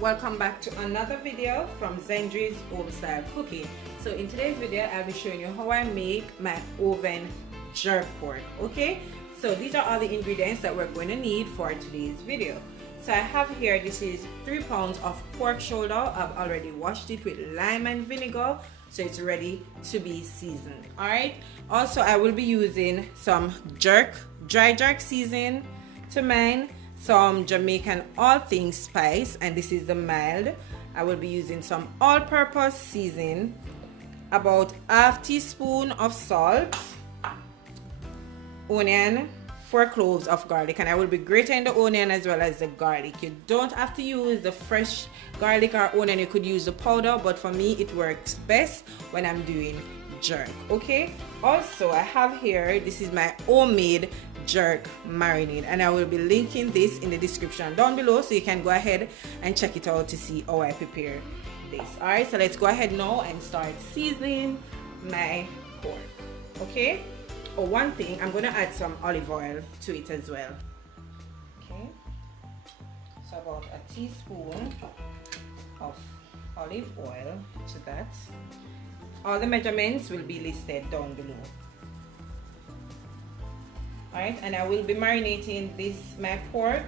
Welcome back to another video from Zendri's Home Style Cooking. So in today's video I'll be showing you how I make my oven jerk pork. Okay, so these are all the ingredients that we're going to need for today's video. So I have here, this is 3 pounds of pork shoulder. I've already washed it with lime and vinegar, so it's ready to be seasoned. All right, also I will be using some dry jerk seasoning to mine, some Jamaican all things spice, and this is the mild. I will be using some all-purpose seasoning, about ½ teaspoon of salt, onion, 4 cloves of garlic, and I will be grating the onion as well as the garlic. You don't have to use the fresh garlic or onion, you could use the powder, but for me it works best when I'm doing jerk. Okay, also I have here, this is my homemade jerk marinade, and I will be linking this in the description down below, so you can go ahead and check it out to see how I prepare this. All right, so let's go ahead now and start seasoning my pork. Okay, oh, one thing, I'm going to add some olive oil to it as well. Okay, so about a teaspoon of olive oil to that. All the measurements will be listed down below. Alright, and I will be marinating my pork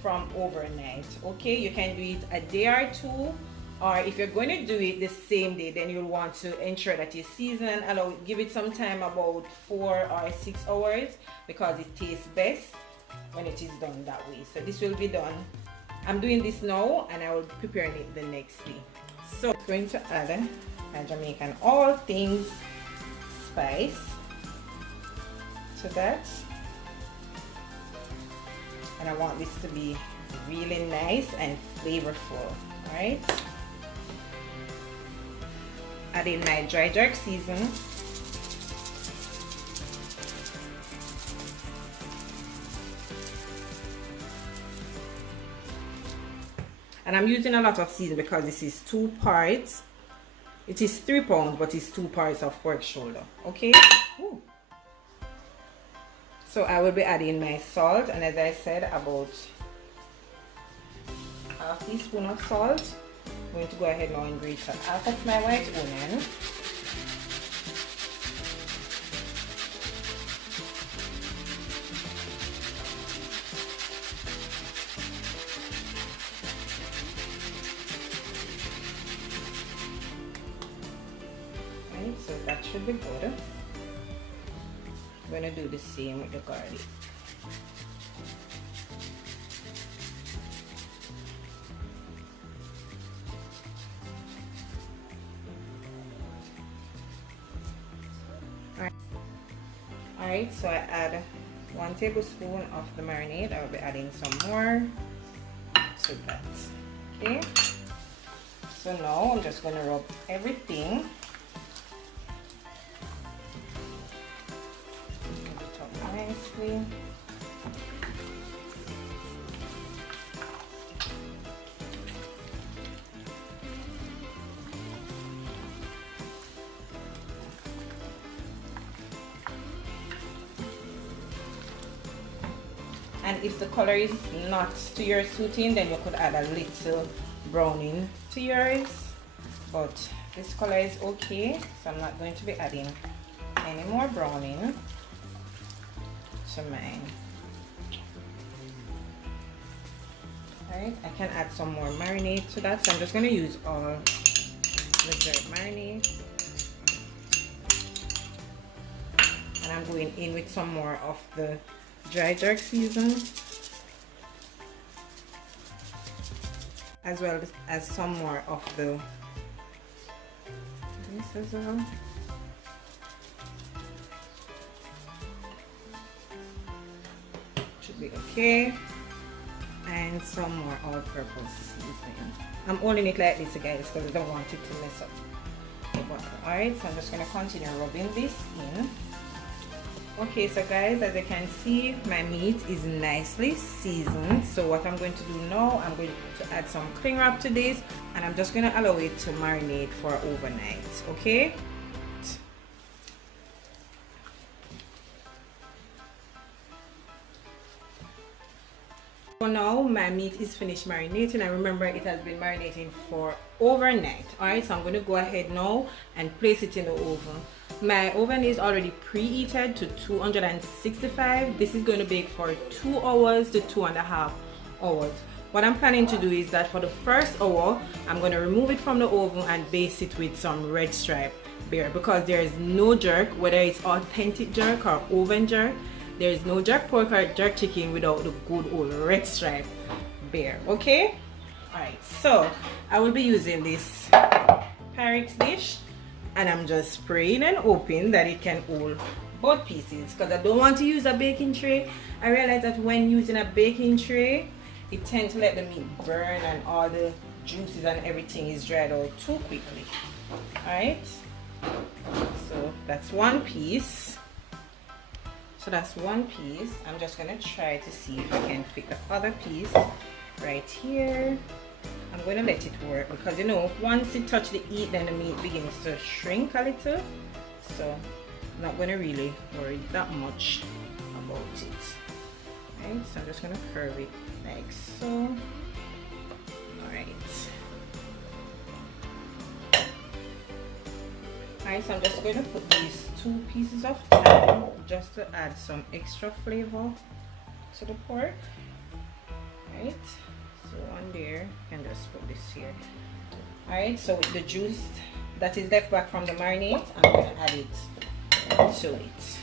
from overnight. Okay, you can do it a day or two, or if you're going to do it the same day, then you'll want to ensure that you season and give it some time, about 4 or 6 hours, because it tastes best when it is done that way. So this will be done. I'm doing this now and I will be preparing it the next day. So I'm going to add my Jamaican all things spice to that, and I want this to be really nice and flavorful. All right, add in my dry jerk season, and I'm using a lot of season because this is 2 parts. It is 3 pounds, but it's 2 parts of pork shoulder. Okay. Ooh. So I will be adding my salt, and as I said, about ½ teaspoon of salt. I'm going to go ahead now and grate half of my white onion. Right, so that should be good. I'm going to do the same with the garlic. Alright, so I add 1 tablespoon of the marinade. I will be adding some more to that. Okay, so now I'm just going to rub everything nicely. And if the color is not to your suiting, then you could add a little browning to yours, but this color is okay, so I'm not going to be adding any more browning to mine. Alright, I can add some more marinade to that, so I'm just going to use all the jerk marinade, and I'm going in with some more of the dry jerk season, as well as some more of this as well. Should be okay, and some more all-purpose seasoning. I'm holding it like this, guys, because I don't want it to mess up the bottom. Alright, so I'm just going to continue rubbing this in. Okay, so guys, as you can see, my meat is nicely seasoned. So what I'm going to do now, I'm going to add some cling wrap to this, and I'm just going to allow it to marinate for overnight. Okay, So now my meat is finished marinating, and remember it has been marinating for overnight. Alright, so I'm going to go ahead now and place it in the oven. My oven is already preheated to 265. This is going to bake for 2 hours to 2.5 hours. What I'm planning to do is that for the first hour, I'm going to remove it from the oven and baste it with some red stripe beer, because there is no jerk, whether it's authentic jerk or oven jerk. There is no jerk pork or jerk chicken without the good old red stripe beer. Okay? Alright, so I will be using this Pyrex dish, and I'm just spraying and hoping that it can hold both pieces, because I don't want to use a baking tray. I realize that when using a baking tray, it tends to let the meat burn and all the juices and everything is dried out too quickly. Alright, so that's one piece. So that's one piece. I'm just gonna try to see if I can fit the other piece right here. I'm gonna let it work, because you know, once it touches the heat, then the meat begins to shrink a little. So I'm not gonna really worry that much about it. Right, so I'm just gonna curve it like so. Alright. Alright, so I'm just going to put these 2 pieces of thyme just to add some extra flavor to the pork. Right, so on there, you can just put this here. Alright, so with the juice that is left back from the marinade, I'm going to add it to it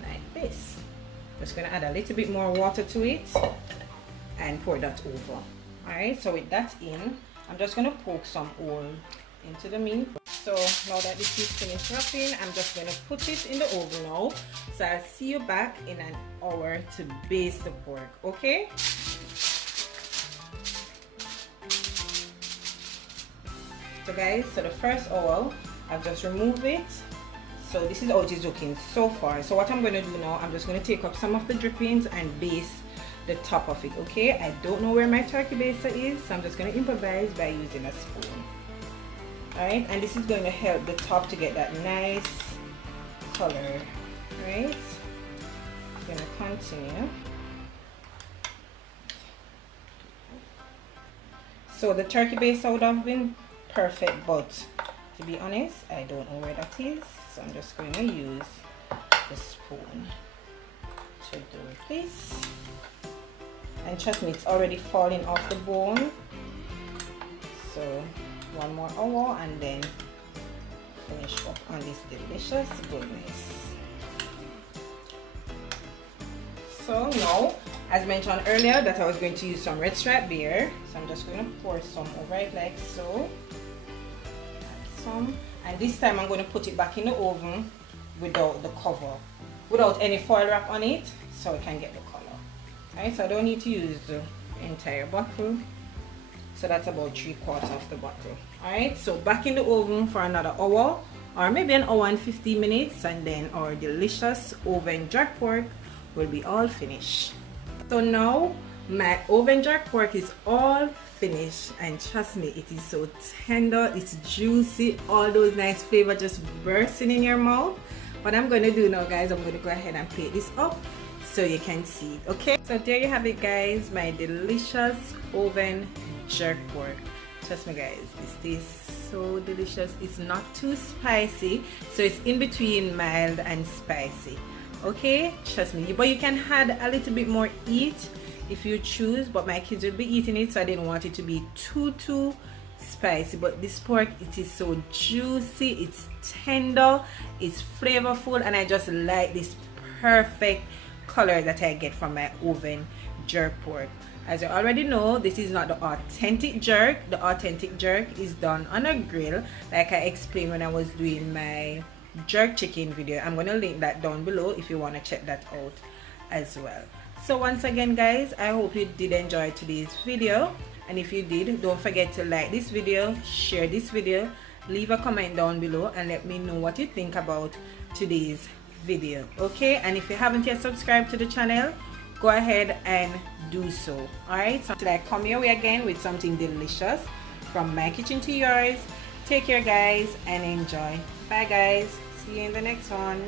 like this. Just going to add a little bit more water to it and pour that over. Alright, so with that in, I'm just going to poke some oil into the meat. So now that this is finished wrapping, I'm just going to put it in the oven now. So I'll see you back in an hour to baste the pork, okay? So guys, so the first hour, I've just removed it. So this is how it is looking so far. So what I'm going to do now, I'm just going to take up some of the drippings and baste the top of it, okay? I don't know where my turkey baster is, so I'm just going to improvise by using a spoon. Alright, and this is going to help the top to get that nice color. Right, I'm going to continue. So the turkey baster would have been perfect, but to be honest, I don't know where that is, so I'm just going to use the spoon to do this. And trust me, it's already falling off the bone. So one more hour and then finish up on this delicious goodness. So now, as mentioned earlier, that I was going to use some red stripe beer, so I'm just going to pour some over it like so. Add some, and this time I'm going to put it back in the oven without the cover, without any foil wrap on it, so I can get the color. Right, so I don't need to use the entire bottle. So that's about 3/4 of the bottle. Alright, so back in the oven for another hour, or maybe an hour and 50 minutes, and then our delicious oven jerk pork will be all finished. So now my oven jerk pork is all finished, and trust me, it is so tender, it's juicy, all those nice flavors just bursting in your mouth. What I'm going to do now, guys, I'm going to go ahead and plate this up so you can see it, okay? So there you have it, guys, my delicious oven jerk pork. Trust me, guys, this tastes so delicious. It's not too spicy, so it's in between mild and spicy, okay? Trust me, but you can add a little bit more heat if you choose, but my kids will be eating it, so I didn't want it to be too spicy. But this pork, it is so juicy, it's tender, it's flavorful, and I just like this perfect color that I get from my oven jerk pork. As you already know, this is not the authentic jerk. The authentic jerk is done on a grill, like I explained when I was doing my jerk chicken video. I'm going to link that down below if you want to check that out as well. So once again, guys, I hope you did enjoy today's video, and if you did, don't forget to like this video, share this video, leave a comment down below, and let me know what you think about today's video, okay? And if you haven't yet subscribed to the channel, go ahead and do so. Alright, so till I come your way again with something delicious from my kitchen to yours, take care, guys, and enjoy. Bye, guys, see you in the next one.